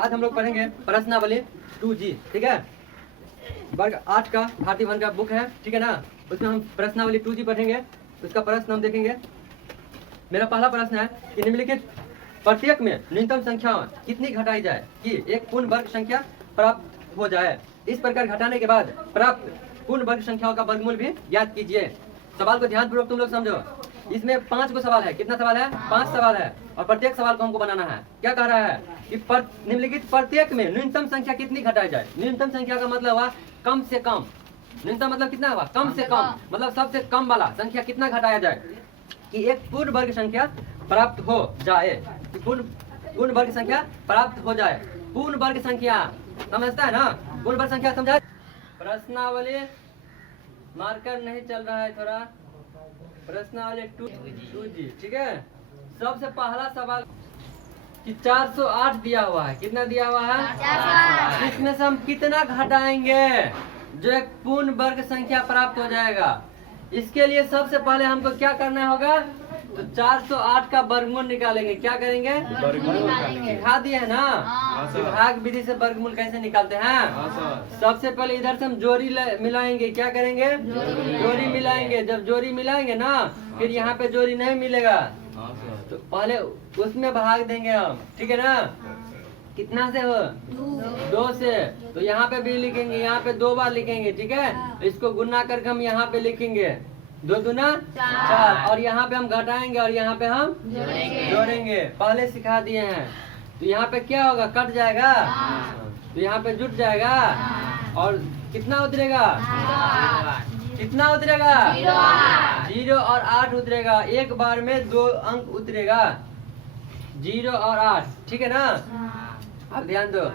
आज हम लोग पढ़ेंगे प्रश्नावली 2G, ठीक है। वर्ग 8 का भारतीय वन का बुक है, ठीक है ना। उसमें हम प्रश्नावली 2G पढ़ेंगे। उसका प्रश्न हम देखेंगे। मेरा पहला प्रश्न है कि निम्नलिखित प्रत्येक में न्यूनतम संख्या कितनी घटाई जाए कि एक पूर्ण वर्ग संख्या प्राप्त हो जाए। इस प्रकार घटाने के बाद प्राप्त पूर्ण वर्ग संख्याओं का वर्गमूल भी ज्ञात कीजिए। सवाल को ध्यानपूर्वक तुम लोग समझो। इसमें 5 को सवाल है। कितना सवाल है? 5 सवाल है और प्रत्येक सवाल को हमको बनाना है। क्या कह रहा है कि निम्नलिखित प्रत्येक में न्यूनतम संख्या कितनी घटाई जाए। न्यूनतम संख्या का मतलब हुआ कम से कम। न्यूनतम मतलब कितना हुआ? कम से कम, मतलब सबसे कम वाला संख्या कितना घटाया जाए कि एक पूर्ण वर्ग संख्या प्राप्त हो जाए। पूर्ण वर्ग संख्या प्राप्त हो जाए। पूर्ण वर्ग संख्या समझता है ना? पूर्ण वर्ग संख्या समझा? प्रश्नावली मार्कर नहीं चल रहा है थोड़ा। प्रश्नावली 2G, ठीक है। सबसे पहला सवाल कि 408 दिया हुआ है। कितना दिया हुआ है? 408। इसमें से हम कितना घटाएंगे जो एक पूर्ण वर्ग संख्या प्राप्त हो जाएगा। इसके लिए सबसे पहले हमको क्या करना होगा? तो 408 का वर्गमूल निकालेंगे। क्या करेंगे? सिखा दिए है ना विभाग विधि से वर्गमूल कैसे निकालते हैं। सबसे पहले इधर से हम जोड़ी मिलाएंगे। क्या करेंगे? जोड़ी मिलाएंगे। जब जोड़ी मिलाएंगे ना, फिर यहाँ पे जोड़ी नहीं मिलेगा तो पहले उसमें भाग देंगे हम, ठीक है ना। कितना से हो? 2 से। तो यहाँ पे भी लिखेंगे, यहाँ पे 2 बार लिखेंगे, ठीक है। इसको गुना करके हम यहाँ पे लिखेंगे 2 दूना 4 और यहाँ पे हम घटाएंगे और यहाँ पे हम जोड़ेंगे। पहले सिखा दिए हैं। तो यहाँ पे क्या होगा? कट जाएगा तो यहाँ पे जुट जाएगा और कितना उतरेगा? कितना उतरेगा? 0 और 8 उतरेगा। एक बार में 2 अंक उतरेगा, 0 और 8, ठीक है ना। अब ध्यान दो।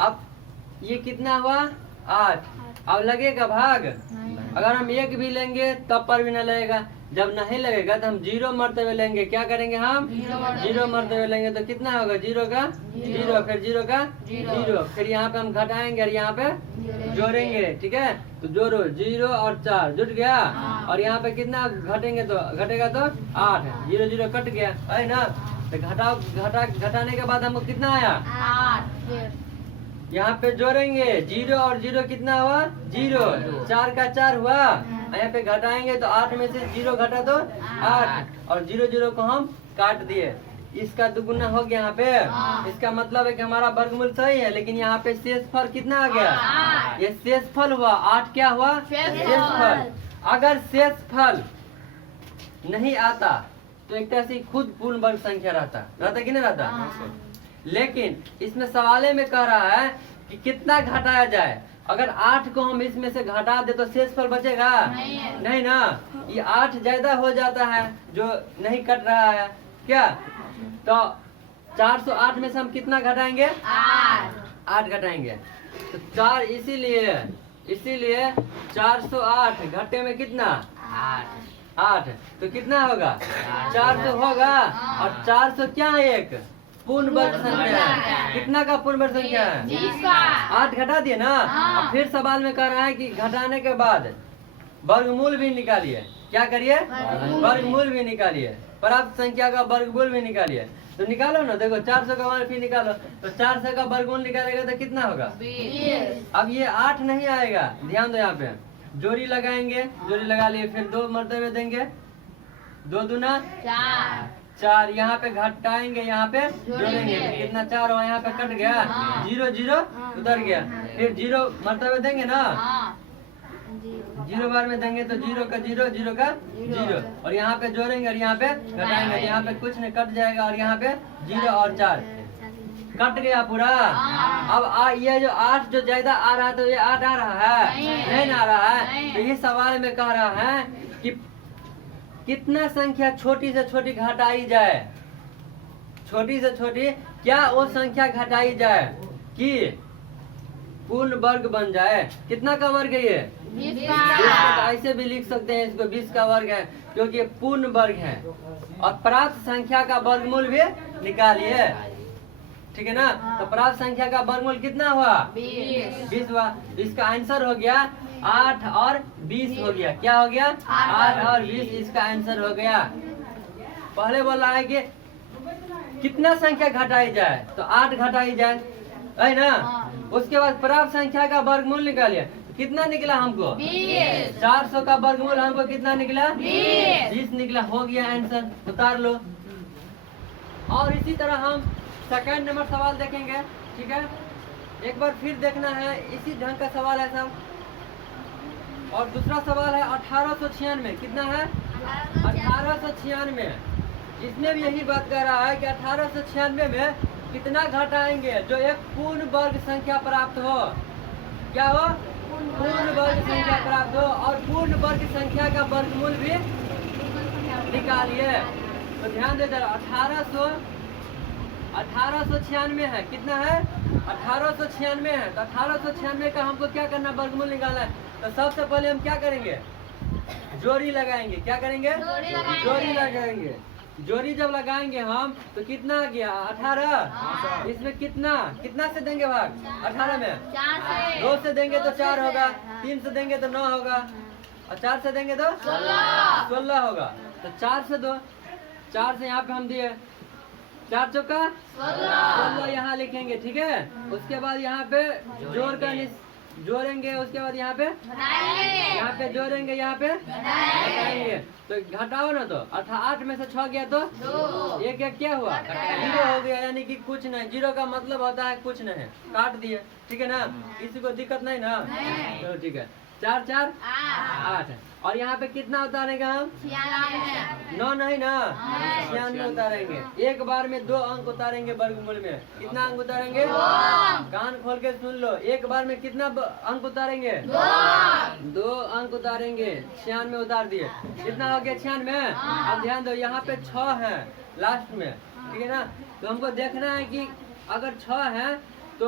अब ये कितना हुआ? 8। अब लगेगा भाग। अगर हम 1 भी लेंगे तब पर भी न लगेगा। जब नहीं लगेगा तो हम 0 मरते हुए लेंगे। क्या करेंगे हम? 0 मरते हुए लेंगे तो कितना होगा? 0 का 0, फिर 0 का 0, फिर यहाँ पे हम घटाएंगे और यहाँ पे जोड़ेंगे, ठीक है। तो जोड़ो 0 और 4 जुट गया और यहाँ पे कितना घटेंगे तो घटेगा तो 8। 0 0 कट गया है ना। तो घटाने के बाद हमको कितना आया? 8। यहाँ पे जोड़ेंगे 0 और 0 कितना हुआ? 0। 4 का 4 हुआ। यहाँ पे घटाएंगे तो 8 में से 0 घटा तो 8 और 0 0 को हम काट दिए। इसका दुगुना हो गया यहाँ पे। इसका मतलब है कि हमारा वर्गमूल सही है, लेकिन यहाँ पे शेषफल कितना आ गया? ये शेषफल हुआ 8। क्या हुआ? शेषफल। अगर शेषफल नहीं आता तो एक तरह से खुद पूर्ण वर्ग संख्या रहता कि नहीं रहता। लेकिन इसमें सवाले में कह रहा है कि कितना घटाया जाए। अगर 8 को हम इसमें से घटा दे तो शेषफल बचेगा? नहीं ना। ये 8 ज्यादा हो जाता है जो नहीं कट रहा है। क्या? तो 408 में से हम कितना घटाएंगे? 8 घटाएंगे। तो 4 इसीलिए 408 घटे में कितना? 8। तो कितना होगा? 400 होगा। और 400 क्या है? एक पूर्ण वर्ग संख्या है। कितना का पूर्ण वर्ग संख्या है? 8 घटा दिए ना। अब फिर सवाल में कह रहा है कि घटाने के बाद वर्गमूल भी निकालिए। क्या करिए? वर्गमूल भी निकालिए। प्राप्त संख्या का वर्गमूल भी निकालिए। तो निकालो ना। देखो 400 का मान फिर निकालो तो 400 का वर्गमूल निकालेगा तो कितना होगा? 20। अब ये 8 नहीं आएगा। ध्यान दो, यहाँ पे जोड़ी लगाएंगे। जोड़ी लगा लिए, फिर 2 मरतबे देंगे। 2 दूना 4। यहाँ पे घटाएंगे, यहाँ पे जोड़ेंगे तो कितना? 4 हुआ। यहाँ पे कट गया, 0 0 उतर गया। फिर 0 मरतबे देंगे ना। 0 बार में देंगे तो 0 का 0, 0 का 0 और यहाँ पे जोड़ेंगे और यहाँ पे घटाएंगे। यहाँ पे कुछ नहीं, कट जाएगा और यहाँ पे 0 और 4 कट गया पूरा। अब ये जो 8 जो ज्यादा आ रहा है तो ये 8 आ रहा है? नहीं आ रहा है। तो ये सवाल में कह रहा है कि कितना संख्या छोटी से छोटी घटाई जाए। छोटी से छोटी क्या वो संख्या घटाई जाए कि पूर्ण वर्ग बन जाए। कितना का वर्ग है ये? 20 का। ऐसे भी लिख सकते हैं इसको 20 का वर्ग है, क्योंकि ये पूर्ण वर्ग है। और प्राप्त संख्या का वर्गमूल भी निकालिए, ठीक है ना। तो प्राप्त संख्या का वर्गमूल कितना हुआ? 20 हुआ। इसका आंसर हो गया 8 और 20 हो गया। क्या हो गया? 8 और 20 इसका आंसर हो गया। पहले बोला है कि कितना संख्या घटाई जाए, तो 8 घटाई जाए। है ना। हाँ। उसके बाद प्राप्त संख्या का वर्गमूल निकालिए, कितना निकला हमको 20। 400 का वर्गमूल हमको कितना निकला 20। 20 निकला। हो गया आंसर, उतार लो। और इसी तरह हम सेकंड नंबर सवाल देखेंगे, ठीक है। एक बार फिर देखना है, इसी ढंग का सवाल है सब। और दूसरा सवाल है 1896, कितना है 1896। इसमें भी यही बात कह रहा है कि 1896 में कितना घटाएंगे जो एक पूर्ण वर्ग संख्या प्राप्त हो। क्या हो, पूर्ण वर्ग संख्या प्राप्त हो। और पूर्ण वर्ग संख्या का वर्गमूल भी निकालिए। तो ध्यान दे, 1896 है, कितना है 1896 है। तो 1896 का हमको क्या करना, वर्गमूल निकालना है। तो सबसे पहले हम क्या करेंगे, जोड़ी लगाएंगे। क्या करेंगे, जोड़ी लगाएंगे। जोड़ी जब लगाएंगे हम तो कितना आ गया 18। इसमें कितना कितना से देंगे भाग 18 में 2 से देंगे तो 4 होगा, 3 से देंगे तो 9 होगा, और 4 से देंगे तो 16 होगा। तो 4 से 2, 4 से यहाँ पे हम दिए 4 चौका 16 यहाँ लिखेंगे, ठीक है। उसके बाद यहाँ पे जोड़ का जोड़ेंगे। उसके बाद यहाँ पे जोड़ेंगे, यहाँ पे घटाएंगे। तो घटाओ ना, तो 8 में से 6 गया तो 1 1 क्या हुआ 0 हो गया, यानी कि कुछ नहीं। 0 का मतलब होता है कुछ नहीं, काट दिए, ठीक है ना। किसी को दिक्कत नहीं ना, चलो ठीक है। 4 4 8। और यहाँ पे कितना उतारेंगे हम 9 नहीं ना, 96 उतारेंगे। एक बार में 2 अंक उतारेंगे वर्गमूल में। कितना अंक उतारेंगे, कान खोल के सुन लो, एक बार में कितना अंक उतारेंगे 2 अंक उतारेंगे। 96 उतार दिए, कितना हो गया 96। अब ध्यान दो, यहाँ पे 6 है लास्ट में, ठीक है ना। तो हमको देखना है कि अगर 6 है तो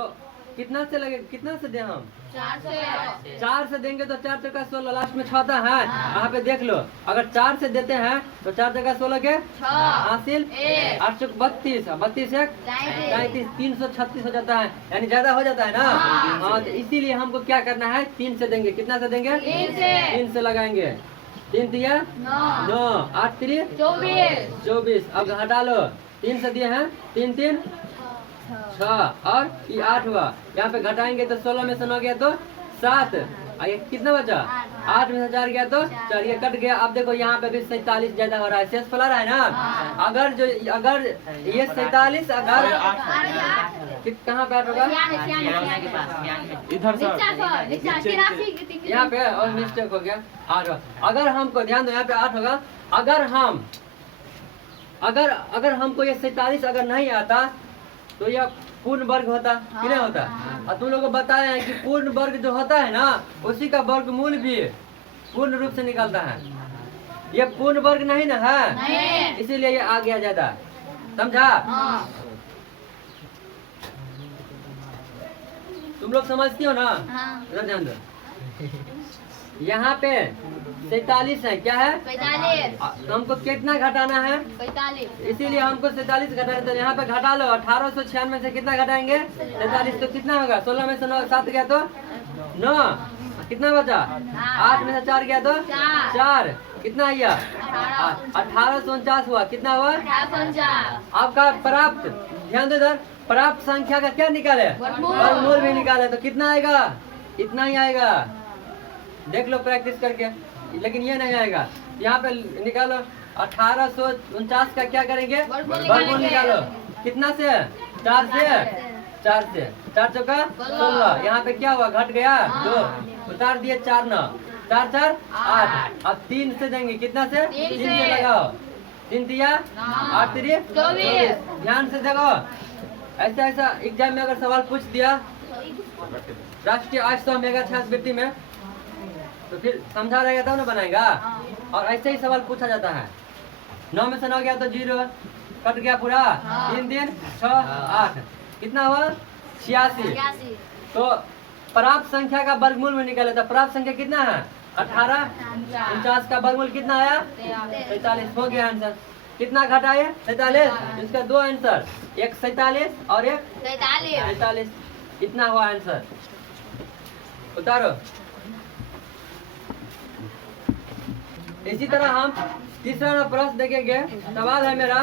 कितना से लगे, कितना से दे हम 4 से देंगे तो 4 चौका 16, लास्ट में 6 है। यहाँ पे देख लो, अगर 4 से देते हैं तो 4 चौका 16 के हासिल 8 चौक 32, 32 1 33, 336 हो जाता है, यानी ज्यादा हो जाता है ना। हाँ, तो इसीलिए हमको क्या करना है 3 से देंगे। कितना से देंगे 3 से लगाएंगे। 3 दिया 9, 8 3 24। अब घटा लो, 3 से दिए हैं 3 3 6 और ये 8 हुआ। यहाँ पे घटाएंगे तो 16 में से 9 गया तो 7, ये कितना बचा 8 में से 4 गया तो 4, ये कट गया। अब देखो यहाँ पे भी 47 ज्यादा हो रहा है, शेष फला रहा है ना। अगर ये 47 अगर कहाँ पे 8 होगा इधर यहाँ पे, और मिस्टेक हो गया 8। अगर हमको ध्यान दो, यहाँ पे 8 होगा। अगर हमको ये 47 अगर नहीं आता तो यह पूर्ण वर्ग होता कि नहीं होता। और तुम लोग को बताया है कि पूर्ण वर्ग जो होता है ना, उसी का वर्गमूल भी पूर्ण रूप से निकलता है। ये पूर्ण वर्ग नहीं ना है, इसीलिए ये आ गया ज्यादा, समझा। तुम लोग समझती हो ना, ध्यान दो। यहाँ पे 47 है, क्या है 45। हमको कितना घटाना है 45, इसीलिए हमको 47 घटाना। तो यहाँ पे घटा लो, 1896 से कितना घटाएंगे 47, तो कितना होगा 16 में से 9 7 गया तो 9, कितना बचा 8 में से 4 गया तो 4, कितना आया 1849 हुआ। कितना हुआ आपका प्राप्त, ध्यान दो इधर, प्राप्त संख्या का क्या निकाले, वर्गमूल भी निकाले। तो कितना आएगा, इतना ही आएगा। देख लो प्रैक्टिस करके, लेकिन ये नहीं आएगा। यहाँ पे निकालो 1849 का क्या करेंगे, वर्गमूल निकालो। कितना से 4 से 4 चौका 16। यहाँ पे क्या हुआ, घट गया 2, उतार दिए 4 9, 4 4 8। अब 3 से देंगे, कितना से 3 से लगाओ, 3 दिया 8 3 24। ध्यान से देखो, ऐसा एग्जाम में अगर सवाल पूछ दिया राष्ट्रीय 800 मेगा छात्रवृत्ति में, तो फिर समझा रहेगा तब ना बनाएगा। और ऐसे ही सवाल पूछा जाता है। 9 में से 9 गया तो 0, कट गया पूरा। 3 3 6 8, कितना हुआ 86। तो प्राप्त संख्या का वर्गमूल में निकाले तो प्राप्त संख्या कितना है 18। 49 का वर्गमूल कितना आया 47, हो गया आंसर। कितना घटाए 47, इसका 2 आंसर, एक 47 और एक 43, इतना हुआ आंसर। उतारो। इसी तरह हम तीसरा प्रश्न देखेंगे। सवाल है मेरा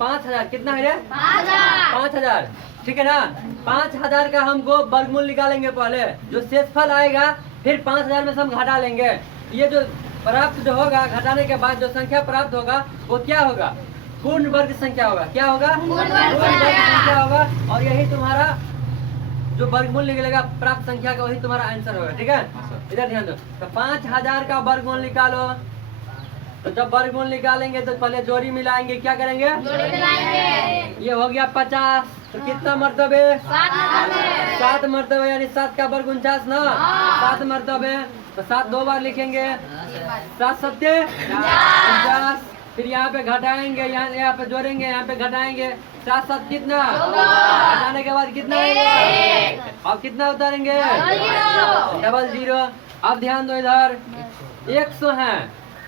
5000 कितना है रे? 5000। 5000 ठीक है ना। 5000 का हमको वर्गमूल निकालेंगे पहले, जो शेषफल आएगा फिर 5000 में से हम घटा लेंगे। ये जो प्राप्त जो होगा घटाने के बाद जो संख्या प्राप्त होगा वो क्या होगा? पूर्ण वर्ग संख्या होगा। क्या होगा? पूर्ण वर्ग वर्ग संख्या होगा। और यही तुम्हारा जो वर्गमूल निकलेगा प्राप्त संख्या का, वही तुम्हारा आंसर होगा। ठीक है, इधर ध्यान दो। तो 5000 का वर्गमूल निकालो। तो जब वर्गमूल निकालेंगे तो पहले जोड़ी मिलाएंगे। क्या करेंगे? जोड़ी मिलाएंगे। ये हो गया 50। तो कितना मर्तबे? 7 मर्तबे, यानी 7 का वर्ग 49 ना। 7 मर्तबे, तो 7 दो बार लिखेंगे। 7 सत्ते 49। फिर यहाँ पे घटाएंगे, यहाँ पे जोड़ेंगे, यहाँ पे घटाएंगे। 7 7 कितना? घटाने के बाद कितना आएगा? अब कितना उतारेंगे? Double zero. अब ध्यान दो इधर, 100 है।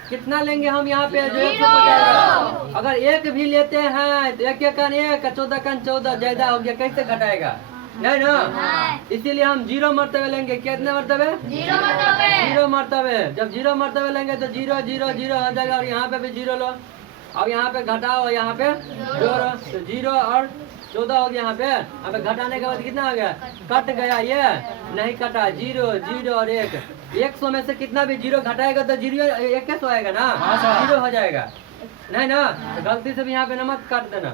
कितना लेंगे हम यहाँ पे? जो 100 बचेगा। अगर एक भी लेते हैं तो एक कन 1, 14 कन 14, ज्यादा हो गया, कैसे घटाएगा? नहीं ना, इसीलिए हम 0 मर्तबे लेंगे। कितने मर्तबे? 0 मर्तबे। जब 0 मर्तबे लेंगे तो 0 0 0 हो जाएगा। और यहाँ पे भी 0 लो। अब यहाँ पे घटाओ, यहाँ पे जोड़ो। तो 0 और 14 हो गया। यहाँ पे घटाने के बाद कितना हो गया? कट गया, ये नहीं कटा। 0 0 और 1। 100 में से कितना भी 0 घटाएगा तो 0 1 आएगा ना, 0 हो जाएगा। नहीं ना, तो गलती से भी यहाँ पे नमक काट देना।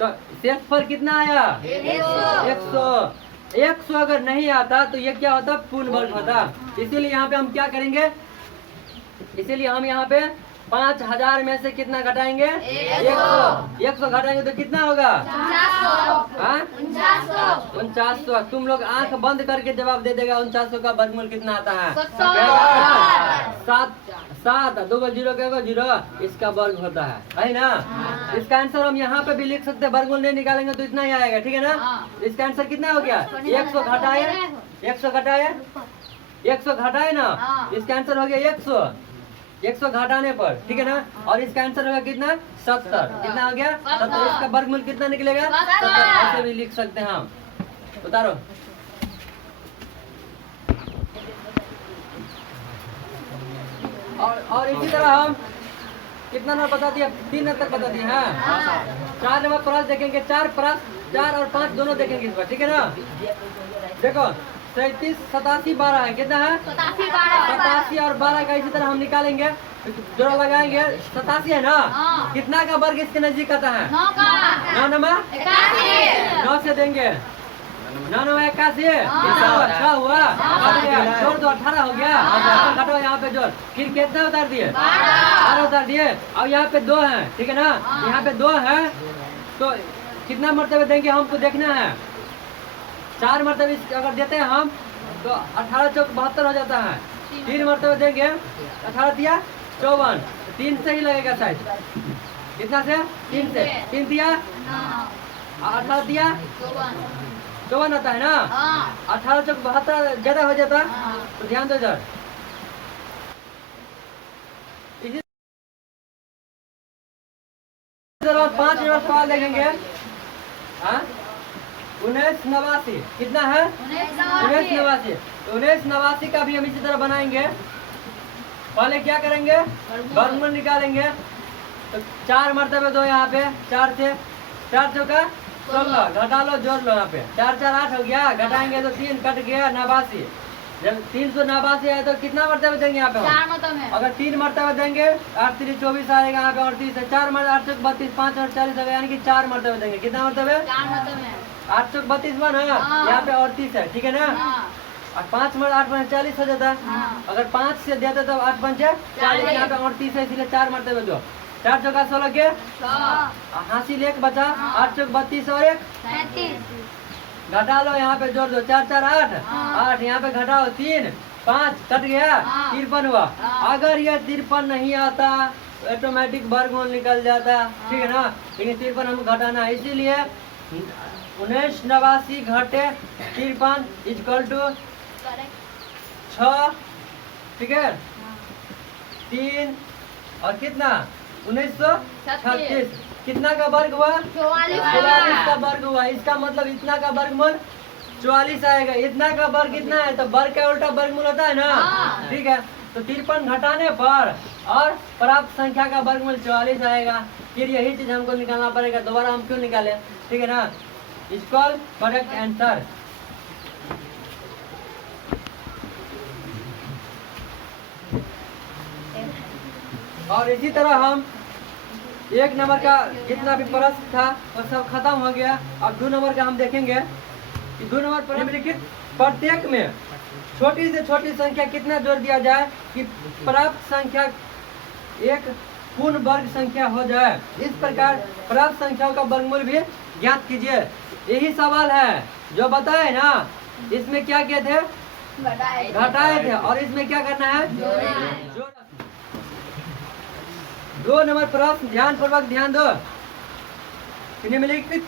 तो शेषफल कितना आया? 100। 100 अगर नहीं आता तो ये क्या होता? पूर्ण वर्ग होता। इसीलिए यहाँ पे हम क्या करेंगे? इसीलिए हम यहाँ पे 5000 में से कितना घटाएंगे? 100। 100 घटाएंगे तो कितना होगा? 4900। तुम लोग आंख बंद करके जवाब दे देगा 4900 का वर्गमूल कितना आता है? 7 2 0 के 0, इसका वर्ग होता है ना। इसका आंसर हम यहाँ पे भी लिख सकते हैं। वर्गमूल नहीं निकालेंगे तो इतना ही आएगा। ठीक है ना। इसका आंसर कितना हो गया? 100 घटाए 100 घटाए 100 घटाए ना, इसका आंसर हो गया 100। 100 घटाने पर, ठीक है ना। और इसका आंसर होगा कितना? 70। कितना हो गया? 70। इसका वर्गमूल कितना निकलेगा? 70। ऐसे भी लिख सकते हैं हम। उतारो। और इसी तरह हम कितना नंबर बता दिया? 3 तक बता दिए हैं। 4 नंबर प्रश्न देखेंगे। 4 प्रश्न 4 और 5 दोनों देखेंगे इस बार। ठीक है ना। देखो 37 87 12 है। कितना है? 87 और 12 का इसी तरह हम निकालेंगे, जोड़ा लगाएंगे। 87 है ना। कितना का वर्ग इसके नजदीक आता है? 9 नंबर 9 से देंगे। 9 9 81। 6 हुआ, जोड़ दो 18 हो गया। घटो यहाँ पे जोड़। फिर कितना उतार दिए? 12 उतार दिए। अब यहाँ पे 2 है। ठीक है ना। यहाँ पे 2 है तो कितना मर्तबे देंगे हमको देखना है। 4 मर्तबे अगर देते हैं हम तो 18 चौक 72 हो जाता है। 3 मर्तबे देंगे, 18 दिया 54। 3 से ही लगेगा शायद। कितना से? 3 से। 3 दिया 18 दिया 54 आता है ना। 18 चौक 72 ज्यादा हो जाता। तो ध्यान दो इधर। 5 नंबर सवाल देखेंगे। 1989 कितना है? 1989। तो 1989 का भी हम इसी तरह बनाएंगे। पहले क्या करेंगे? वर्गमूल निकालेंगे। तो 4 मर्तबे दो यहाँ पे। 4 से 4 चौका 16, घटा लो जोड़ लो। यहाँ पे 4 4 8 हो गया। घटाएंगे तो 3 कट गया 89। जब 389 है तो कितना मर्तबे देंगे यहाँ पे? अगर 3 मर्तबे देंगे 8 3 24 आएगा यहाँ पे। 38 है। 4 मर्तबे 8 चौक 32, 5 और 40 होगा, यानी कि 4 मर्तबे देंगे। कितना मर्तबे? 8 चौक 32 बन है। यहाँ पे 38 है। ठीक है ना। और 5 मर्द 8 5 40 हो जाता है। अगर 5 से देते तो 8 5 40। यहाँ पे 38 है, इसलिए 4 मर्तबे दो। 4 चौका 16 के हासिल 1 बचा। 8 चौक 32 और 1 घटा लो। यहाँ पे जोड़ दो। 4 4 8 8। यहाँ पे घटाओ 3 5 कट गया 53 हुआ। अगर यह 53 नहीं आता तो ऑटोमेटिक वर्गमूल निकल जाता। ठीक है ना। लेकिन 53 हम घटाना है, इसीलिए 1989 घटे 53 इक्वल टू 6। ठीक है। 3 और कितना? 1936। कितना का वर्ग हुआ? 44 का वर्ग हुआ। इसका मतलब इतना का वर्गमूल 44 आएगा। इतना का वर्ग कितना है? तो वर्ग का उल्टा वर्गमूल होता है ना। ठीक है। तो 53 घटाने पर और प्राप्त संख्या का वर्गमूल 44 आएगा। फिर यही चीज हमको निकालना पड़ेगा, दोबारा हम क्यों निकाले, ठीक है ना। Is called correct answer. और इसी तरह हम 1 नंबर का जितना भी प्रश्न था वो सब खत्म हो गया। अब 2 नंबर का हम देखेंगे कि 2 नंबर पर निम्नलिखित प्रत्येक में छोटी से छोटी संख्या कितना जोड़ दिया जाए कि प्राप्त संख्या एक पूर्ण वर्ग संख्या हो जाए। इस प्रकार प्राप्त संख्याओं का वर्गमूल भी ज्ञात कीजिए। यही सवाल है जो बताए ना, इसमें क्या किए थे, घटाए थे, और इसमें क्या करना है, जोड़। 2 नंबर प्रश्न ध्यान पूर्वक ध्यान दो। निम्नलिखित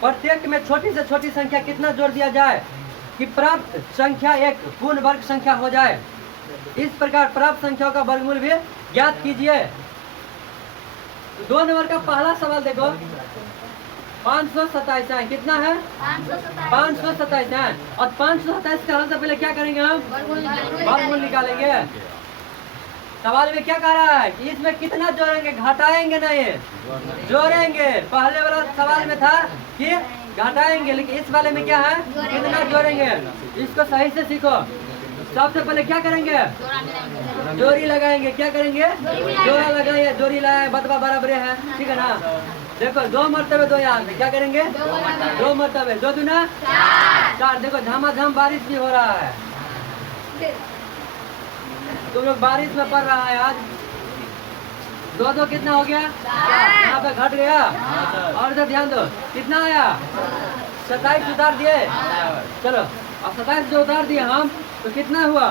प्रत्येक में छोटी से छोटी संख्या कितना जोड़ दिया जाए कि प्राप्त संख्या एक पूर्ण वर्ग संख्या हो जाए। इस प्रकार प्राप्त संख्याओं का वर्गमूल भी ज्ञात कीजिए। 2 नंबर का पहला सवाल देखो, 527 है, कितना है, 527 है। और 527 का हल से पहले क्या करेंगे हम, वर्गमूल निकालेंगे। सवाल में क्या कह रहा है कि इसमें कितना जोड़ेंगे, घटाएंगे नहीं, जोड़ेंगे। पहले वाला सवाल में था कि घटाएंगे, लेकिन इस वाले में क्या है, कितना जोड़ेंगे। इसको सही से सीखो। सबसे पहले क्या करेंगे, जोड़ी लगाएंगे। क्या करेंगे, जोड़ा लगाएंगे, जोड़ी लगाए, बतवा बराबर है, ठीक है ना। देखो 2 मरतबे 2 यहाँ पे क्या करेंगे, 2 मरतबे 2 दूना 4। देखो झमाझम बारिश भी हो रहा है, तुम लोग बारिश में पड़ रहा है आज। 2 कितना हो गया, यहाँ पे घट गया। और इधर ध्यान दो, कितना आया, 27 उतार दिए। चलो अब 27 जो उतार दिए हम, तो कितना हुआ,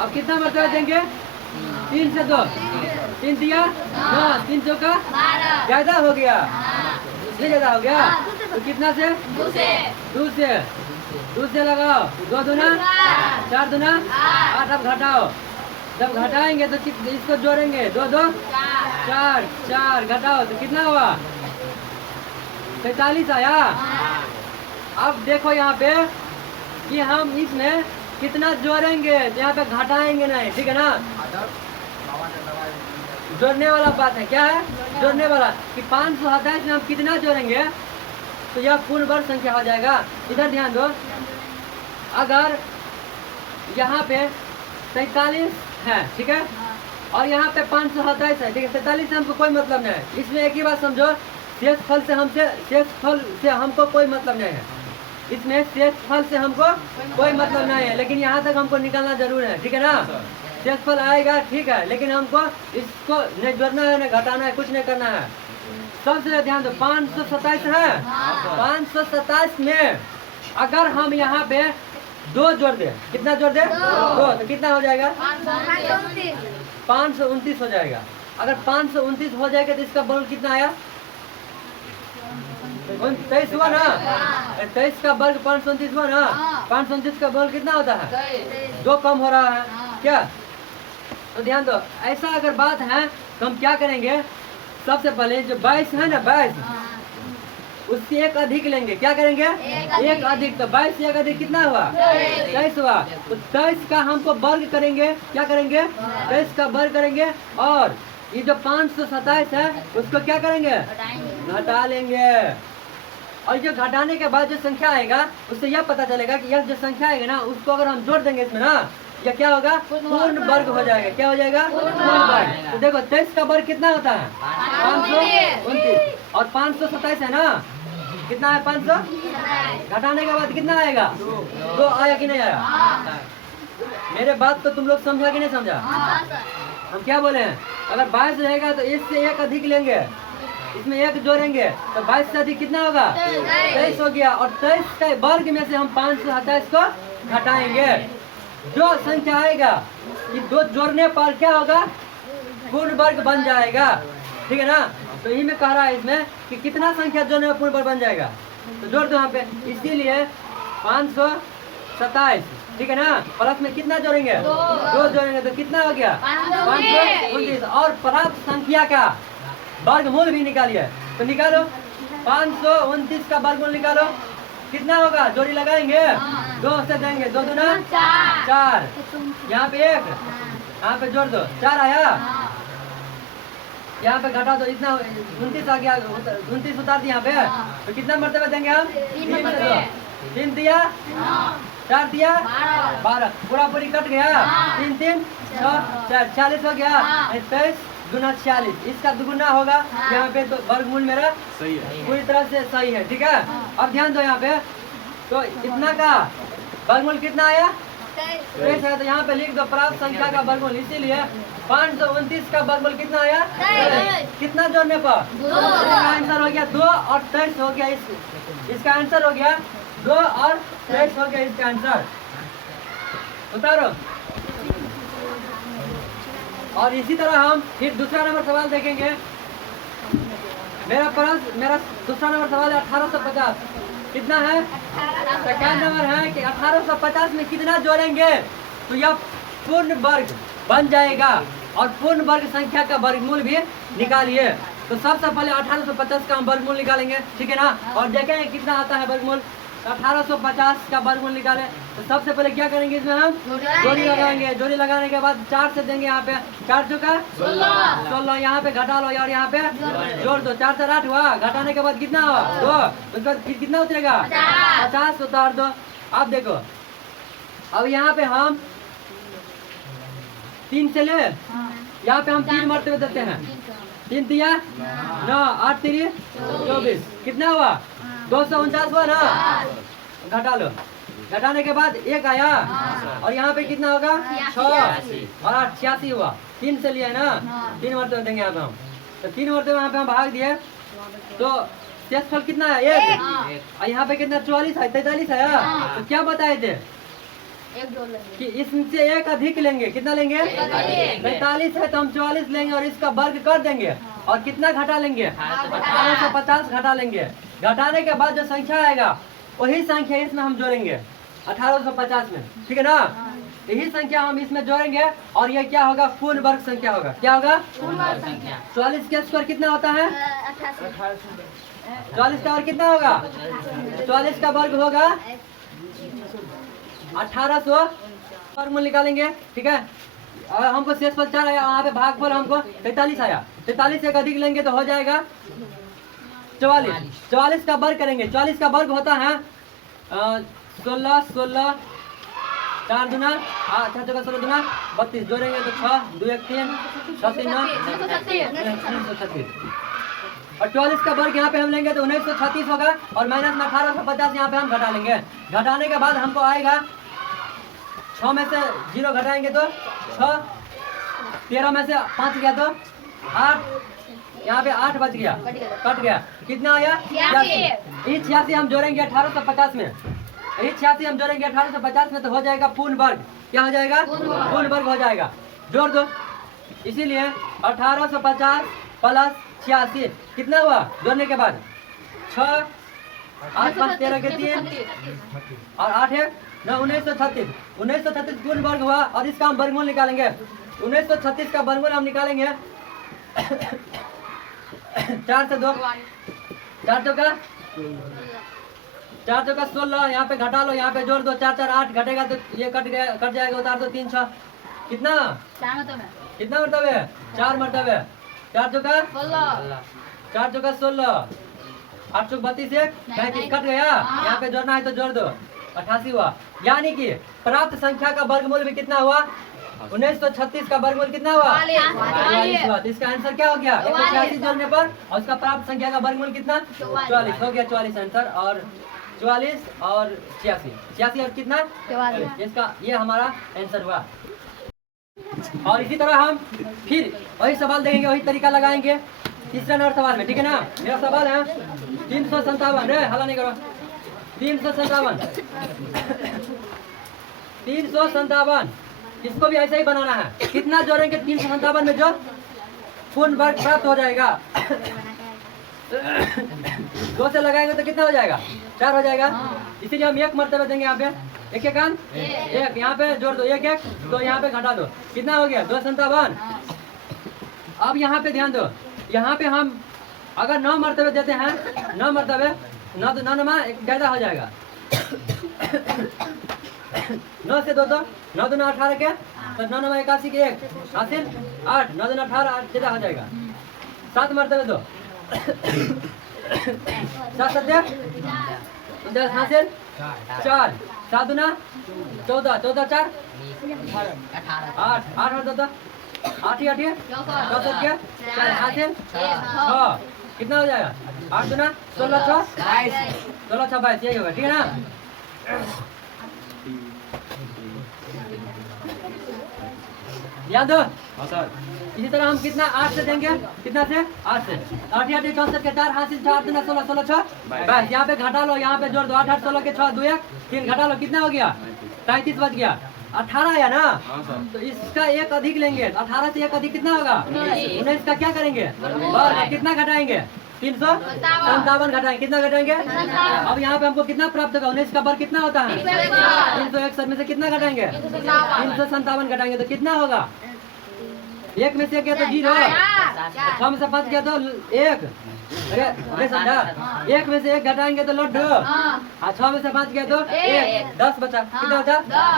अब कितना मरतबा देंगे, 3 से 2, 3 दिया 9, 3 चौका ज्यादा हो गया, इसलिए ज्यादा हो गया। तो कितना से, 2 से लगाओ, 2 दूना 4 दूना 8। अब घटाओ, जब घटाएंगे तो इसको जोड़ेंगे, 2 2 4 4 घटाओ तो कितना हुआ, 45 आया। अब देखो यहाँ पे कि हम इसमें कितना जोड़ेंगे, तो यहाँ पे घटाएंगे नहीं, ठीक है ना। जोड़ने वाला बात है, क्या है, जोड़ने वाला कि 527 में हम कितना जोड़ेंगे तो यह पूर्ण वर्ग संख्या हो जाएगा। इधर ध्यान दो, अगर यहाँ पे 43 है, ठीक है, और यहाँ पे 527 है, ठीक है, 43 से हमको कोई मतलब नहीं है। इसमें एक ही बात समझो, शेषफल से हमको कोई मतलब नहीं है। इसमें शेषफल से हमको कोई मतलब नहीं है, लेकिन यहाँ तक हमको निकालना जरूर है, ठीक है ना। शेषफल आएगा, ठीक है, लेकिन हमको इसको नहीं जोड़ना है, नहीं घटाना है, कुछ नहीं करना है। सबसे ध्यान दो, 527 है, 527 में अगर हम यहाँ पे 2 जोड़ दे, कितना जोड़ दे, 2, तो कितना हो जाएगा, 529 हो जाएगा। अगर 529 हो जाएगा तो इसका वर्ग कितना आया, 23 हुआ ना। 23 का वर्ग 529 हुआ ना। 529 का वर्ग कितना होता है, 2 कम हो रहा है क्या। तो ध्यान दो, ऐसा अगर बात है तो हम क्या करेंगे, सबसे पहले जो 22 है ना, 22 उससे 1 अधिक लेंगे। क्या करेंगे, 1 अधिक, तो 22 से 1 अधिक कितना हुआ, 23 हुआ। तो 23 का हमको वर्ग करेंगे, क्या करेंगे, 23 का वर्ग करेंगे। और ये जो 527 है उसको क्या करेंगे, घटा लेंगे। और जो घटाने के बाद जो संख्या आएगा उससे यह पता चलेगा कि यह जो संख्या आएगा ना, उसको अगर हम जोड़ देंगे इसमें ना, यह क्या होगा, पूर्ण वर्ग हो जाएगा। क्या हो जाएगा, पूर्ण वर्ग। तो देखो 23 का वर्ग कितना होता है, 529, और 527 है ना, कितना है, 500। घटाने के बाद कितना आएगा, 2 आया कि नहीं आया। मेरे बात तो तुम लोग समझा कि नहीं समझा। हम क्या बोले हैं, अगर 22 रहेगा तो इससे 1 अधिक लेंगे, इसमें 1 जोड़ेंगे, तो 22 से अधिक कितना होगा, 23 हो गया। और 23 के वर्ग में से हम 527 को घटाएंगे। जो संख्या आएगा कि 2 जोड़ने पर क्या होगा, पूर्ण वर्ग बन जाएगा, ठीक है ना। तो यही में कह रहा है इसमें कि कितना संख्या जोड़ने पर पूर्ण वर्ग बन जाएगा, तो जोड़ दो यहाँ पे। इसीलिए 527, ठीक है ना, प्लस में कितना जोड़ेंगे, 2 जोड़ेंगे तो कितना हो गया, 529। और प्राप्त संख्या का वर्गमूल भी निकालिए, तो निकालो 529 का वर्गमूल निकालो। कितना होगा? जोड़ी लगाएंगे, 2 से देंगे, 2 दूना 4, यहाँ पे 1, यहाँ पे जोड़ दो, 4 आया, यहाँ पे घटा दो, इतना 29 आ गया, 29 उतार दिया यहाँ पे, तो कितना मरतबा देंगे हम? 3 से 2, 3 दिया, 4 दिया, 12, पूरा पूरी कट गया, 3 3 6 4, 40 हो गया, 23 गुना 46, इसका दुगुना होगा, यहाँ पे तो वर्गमूल मेरा सही है। पूरी तरह से सही है, ठीक है। अब ध्यान दो यहाँ पे, तो इतना का वर्गमूल कितना आया? 23 है, तो यहाँ पे लिख दो प्राप्त संख्या का वर्गमूल, इसीलिए 529 का वर्गमूल कितना आया? 23। कितना जोड़ने पर? 2। आंसर हो गया 2 और 23 हो गया, इसका आंसर हो गया 2 और 23 हो गया इसका आंसर। उतारो। और इसी तरह हम फिर दूसरा नंबर सवाल देखेंगे। मेरा दूसरा नंबर सवाल है 1850, कितना है? सेकंड नंबर है कि 1850 में कितना जोड़ेंगे तो यह पूर्ण वर्ग बन जाएगा, और पूर्ण वर्ग संख्या का वर्गमूल भी निकालिए। तो सबसे पहले 1850 का हम वर्गमूल निकालेंगे, ठीक है ना, और देखेंगे कितना आता है वर्गमूल। 1850 का वर्गमूल निकालें तो सबसे पहले क्या करेंगे, इसमें हम जोड़ी लगाएंगे। जोड़ी लगाने के बाद 4 से देंगे, यहाँ पे 4 चौका 16, यहाँ पे घटा लो और यहाँ पे जोड़ दो, 4 से 8 हुआ, घटाने के बाद कितना हुआ? 2, उसके बाद फिर कितना उतरेगा? 50 उतार दो। अब देखो, अब यहाँ पे हम 3 से ले, यहाँ पे हम 3 मरतबे देते हैं, 3 दिया 9, 8 3 24, कितना हुआ? 249 हुआ ना, घटा लो, घटाने के बाद 1 आया, और यहाँ पे कितना होगा? 6 और 8 86 हुआ, 3 से लिया है ना, 3 मरतबे देंगे यहाँ पे हम, तो 3 मरतबे यहाँ पे हम भाग दिए, तो शेषफल कितना है? 1, और यहाँ पे कितना? 44 है, 43 है, तो क्या बताए थे कि इससे 1 अधिक लेंगे, कितना लेंगे? 45 है तो हम 44 लेंगे और इसका वर्ग कर देंगे, और कितना घटा लेंगे? 1850 घटा लेंगे। घटाने के बाद जो संख्या आएगा वही संख्या इसमें हम जोड़ेंगे 1850 में, ठीक है ना, यही संख्या हम इसमें जोड़ेंगे, और ये क्या होगा? पूर्ण वर्ग संख्या होगा। क्या होगा? 44 का स्क्वायर कितना होता है? 44 का और कितना होगा? 44 का वर्ग होगा 1800, वर्गमूल निकालेंगे, ठीक है। और हमको शेषफल 4 आया, वहाँ पे भागफल हमको 43 आया, 43 एक अधिक लेंगे तो हो जाएगा 44। 44 का वर्ग करेंगे, 44 का वर्ग होता है 16 16, 4 दूना 8 चौका 16 दूना 32, जोड़ेंगे तो 6 2 1 3 6 3 9 336, और 44 का वर्ग यहाँ पे हम लेंगे तो 1936 होगा, और माइनस में 1850 यहाँ पे हम घटा लेंगे। घटाने के बाद हमको आएगा 6 में से 0 घटाएंगे तो 6, 13 में से 5 गया तो 8, यहाँ पे 8 बच गया, कट गया, कितना आया? 86। 86 हम जोड़ेंगे 1850 में, 86 हम जोड़ेंगे 1850 में तो हो जाएगा पूर्ण वर्ग। क्या हो जाएगा? पूर्ण वर्ग हो जाएगा। जोड़ दो, इसीलिए 1850 प्लस 86 कितना हुआ? जोड़ने के बाद 6 8 5 13 के 3 और 8 है 9, 1936। 1936 पूर्ण वर्ग हुआ, और इसका हम वर्गमूल निकालेंगे। 1936 का वर्गमूल हम निकालेंगे 4 से 2, 4 चौका 16, यहाँ पे घटा लो, यहाँ पे जोड़ दो, 4 4 8 घटेगा तो ये कट जाएगा, उतार दो 3 6, कितना मरतबे? 4 मरतबे, 4 चौका 16, 8 चौक 32, 1 कट गया, यहाँ पे जोड़ना है तो जोड़ दो, 88 हुआ। यानी कि प्राप्त संख्या का वर्गमूल भी कितना हुआ? 1936 का वर्गमूल कितना हुआ? 44 हुआ। तो इसका आंसर क्या हो गया? 186 जोड़ने पर, और उसका प्राप्त संख्या का वर्गमूल कितना? 44 हो गया। 44 आंसर, और 44 और 86 और कितना? 44। इसका ये हमारा आंसर हुआ। और इसी तरह हम फिर वही सवाल देखेंगे, वही तरीका लगाएंगे तीसरा नंबर सवाल में, ठीक है ना। मेरा सवाल है 357, रे हल्ला नहीं करो, 357 इसको भी ऐसा ही बनाना है। कितना जोड़ेंगे 357 में जो पूर्ण वर्ग प्राप्त हो जाएगा। 2 से लगाएंगे तो कितना हो जाएगा? 4 हो जाएगा। इसीलिए हम 1 मरतबा देंगे। यहाँ पे 1 1 1, यहाँ पे जोड़ दो 1 1, तो यहाँ पे घटा दो, कितना हो गया? 257। अब यहाँ पे ध्यान दो, यहाँ पे हम अगर 9 मरतबे देते हैं, 9 मरतबे 9 में 1 ज्यादा हो जाएगा, 9 से 2 9 2 18 के तो 9 9 81 के 1 हासिल 8 9 2 18 8 सीधा हो जाएगा 7 मरतबे 2 7 7 10 हासिल 4 7 2 14 14 4 8 8 और 2 8 ही 8 ही 14 के 4 हासिल 6 कितना हो जाएगा 8 2 16 6 16 6 22 यही होगा ठीक है ना। याद हो इसी तरह हम कितना 8 से देंगे कितना से 8 से 8 8 64 के 4 हासिल 4 2 16 16 6 22 यहाँ पे घटा लो यहाँ पे जोड़ दो 8 8 16 के 6 2 1 3 घटा लो कितना हो गया 33 बच गया 18 है ना तो इसका एक अधिक लेंगे 18 से एक अधिक कितना होगा 19 का क्या करेंगे वर्ग कितना घटाएंगे 357 घटाएंगे कितना घटाएंगे अब यहाँ पे हमको कितना प्राप्त होगा 19 का वर्ग कितना होता है 361 में से कितना घटाएंगे 357 घटाएंगे तो कितना होगा 1 में से 1 गया तो 0 6 में से 5 गया तो 1 अरे समझा 1 में से 1 घटाएंगे तो लड्डू 6 में से 5 गया तो 1 10 बचा कितना बचा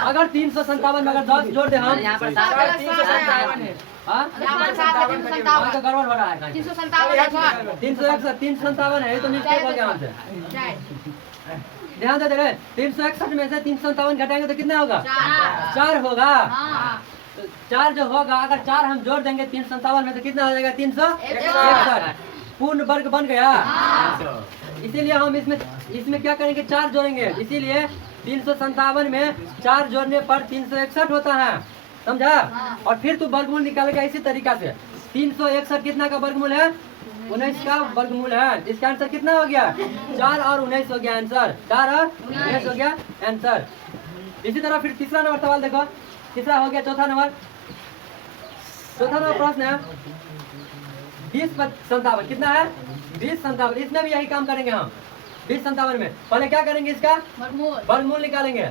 अगर 357 में अगर 10 जोड़ दे हम तो गड़बड़ हो रहा है 357 है तो मिस्टेक हो गया हमसे ध्यान दे रहे 361 में से 357 घटाएंगे तो कितना होगा 4 होगा तो 4 जो होगा अगर 4 हम जोड़ देंगे 357 में तो कितना हो जाएगा 361 पूर्ण वर्ग बन गया। इसीलिए हम इसमें क्या करेंगे 4 जोड़ेंगे इसीलिए 357 में 4 जोड़ने पर 361 होता है समझा। और फिर तू वर्गमूल निकालेगा इसी तरीका से 361 कितना का वर्गमूल है 19 का वर्गमूल है इसका आंसर कितना हो गया 4 और 19 हो गया आंसर 4 और 19 हो गया आंसर। इसी तरह फिर तीसरा नंबर सवाल देखो तीसरा हो गया चौथा नंबर प्रश्न है 2057 कितना है 2057 इसमें भी यही काम करेंगे हम 2057 में पहले क्या करेंगे इसका वर्गमूल निकालेंगे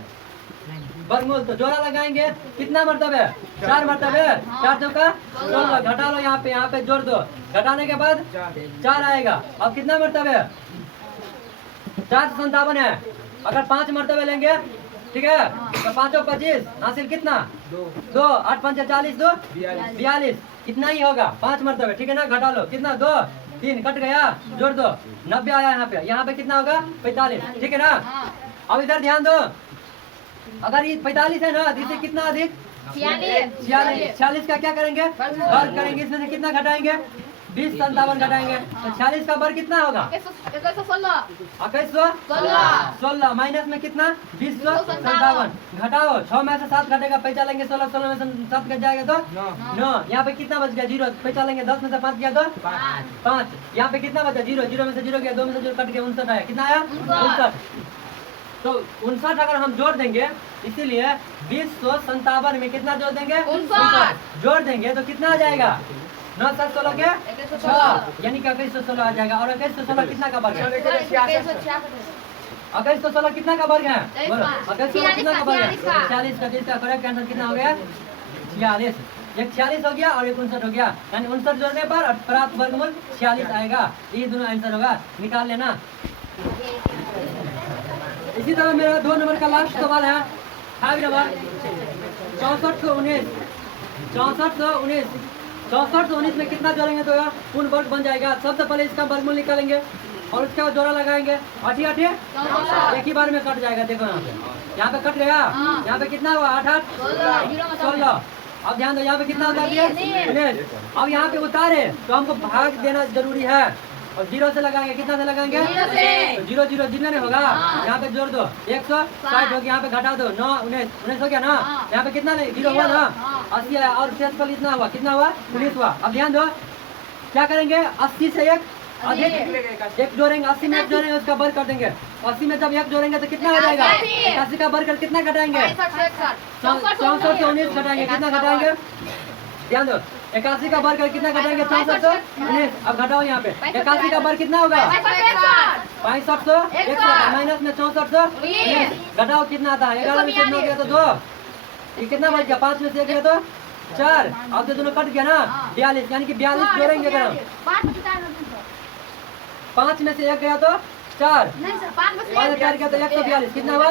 वर्गमूल तो जोड़ा लगाएंगे कितना मरतबे 4 मरतबे 4 चौका 16 घटा लो यहाँ पे जोड़ दो घटाने के बाद 4 आएगा अब कितना मरतबे 457 है अगर 5 मरतबे लेंगे ठीक है तो 5 और 25 हासिल कितना 2 8 5 40 2 42 इतना ही होगा 5 मरतबे ठीक है ना घटा लो कितना 2 3 कट गया जोड़ दो 90 आया यहाँ पे कितना होगा 45 ठीक है ना। अब इधर ध्यान दो अगर ये 45 है ना तो इसे कितना अधिक 46 का क्या करेंगे वर्ग करेंगे इसमें से कितना घटाएंगे 2057 घटाएंगे तो 46 का वर्ग कितना होगा 2116 माइनस में कितना 2057 घटाओ 6 में से 7 घटेगा पैसा लेंगे 16 16 में से 7 घट जाएगा तो 9 यहाँ पे कितना बच गया 0 पैसा लेंगे 10 में से 5 गया तो 5 यहाँ पे कितना बचा 0 0 में से 0 गया 2 में से 0 कट गया 59 आया कितना आया 59 तो 59 अगर हम जोड़ देंगे इसीलिए 2057 में कितना जोड़ देंगे 59 जोड़ देंगे तो कितना आ जाएगा 9 7 16 के 6 यानी कि 2116 आ जाएगा और 2116 कितना का वर्ग है 2116 कितना का वर्ग है बोलो 2116 कितना का वर्ग है 46 का इसका करेक्ट आंसर कितना हो गया 46 एक 46 हो गया और एक 59 हो गया यानी 59 जोड़ने पर प्राप्त वर्गमूल 46 आएगा ये दोनों आंसर होगा निकाल लेना। इसी तरह मेरा 2 नंबर का लास्ट सवाल है 5 नंबर 6419 में कितना जोड़ेंगे तो पूर्ण वर्ग बन जाएगा। सबसे पहले इसका वर्गमूल निकालेंगे और उसके बाद जोड़ा लगाएंगे 8 8 एक ही बार में कट जाएगा। देखो यहाँ पे कट गया यहाँ पे कितना हुआ 8 8 16 अब ध्यान दो यहाँ पे कितना उतार दिया 19 अब यहाँ पे उतारे तो हमको भाग देना जरूरी है और 0 से लगाएंगे कितना से लगाएंगे 0 0 जितना नहीं होगा यहाँ पे जोड़ दो 160 हो गया यहाँ पे घटा दो 9 19 हो गया ना यहाँ पे कितना नहीं 0 हुआ ना 80 आया और शेषफल इतना हुआ कितना हुआ 19 हुआ। अब ध्यान दो क्या करेंगे 80 से एक अधिक एक जोड़ेंगे 80 में एक जोड़ेंगे उसका वर्ग कर देंगे 80 में जब एक जोड़ेंगे तो कितना हो जाएगा 80 का वर्ग कर कितना घटाएंगे 64 से 19 घटाएंगे कितना घटाएंगे ध्यान दो 81 का वर्ग कितना घटाएंगे 64 से 19 अब घटाओ यहाँ पे 81 का वर्ग कितना होगा 65 माइनस में 64 से 19 घटाओ कितना आता है 11 में से 9 गया तो 2 ये कितना बच गया 5 में से 1 गया तो 4 अब तो दोनों कट गया ना 42 यानी कि 42 जोड़ेंगे अगर 5 में से 1 गया तो 4 नहीं सर 5 में से 5 4 किया तो 142 कितना हुआ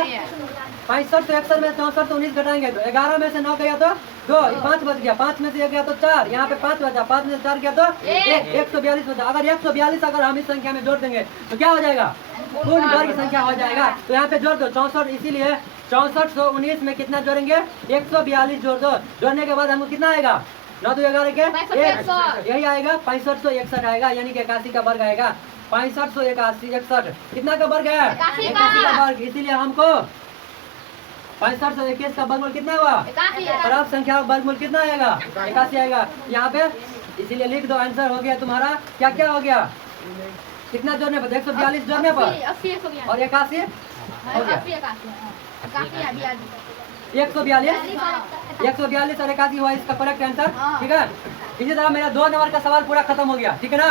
65 तो 61 में 64 तो 19 घटाएंगे तो 11 में से 9 गया तो 2 5 बच गया 5 में से 1 गया तो 4 यहाँ पे 5 बचा 5 में से 4 गया तो 142 बचा। अगर 142 अगर हम इस संख्या में जोड़ देंगे तो क्या हो जाएगा पूर्ण वर्ग संख्या हो जाएगा। तो यहाँ पे जोड़ दो 64 इसीलिए 6419 में कितना जोड़ेंगे 142 जोड़ दो। जोड़ने के बाद हमको कितना आएगा 9 2 11 के 6561 यही आएगा 6561 आएगा यानी कि 81 का वर्ग आएगा 6581 कितना का वर्ग है 81 का वर्ग। इसीलिए हमको 6521 का वर्गमूल कितना हुआ 81 है। खराब संख्या का वर्गमूल कितना आएगा 81 आएगा यहाँ पे। इसीलिए लिख दो आंसर हो गया तुम्हारा क्या क्या हो गया कितना जोड़ने पर 142 जोड़ने पर 80 142 और 81 हो गया 81 अभी आ 142 और 81 हुआ इसका करेक्ट आंसर। ठीक है इसी तरह मेरा 2 नंबर का सवाल पूरा खत्म हो गया। ठीक है ना।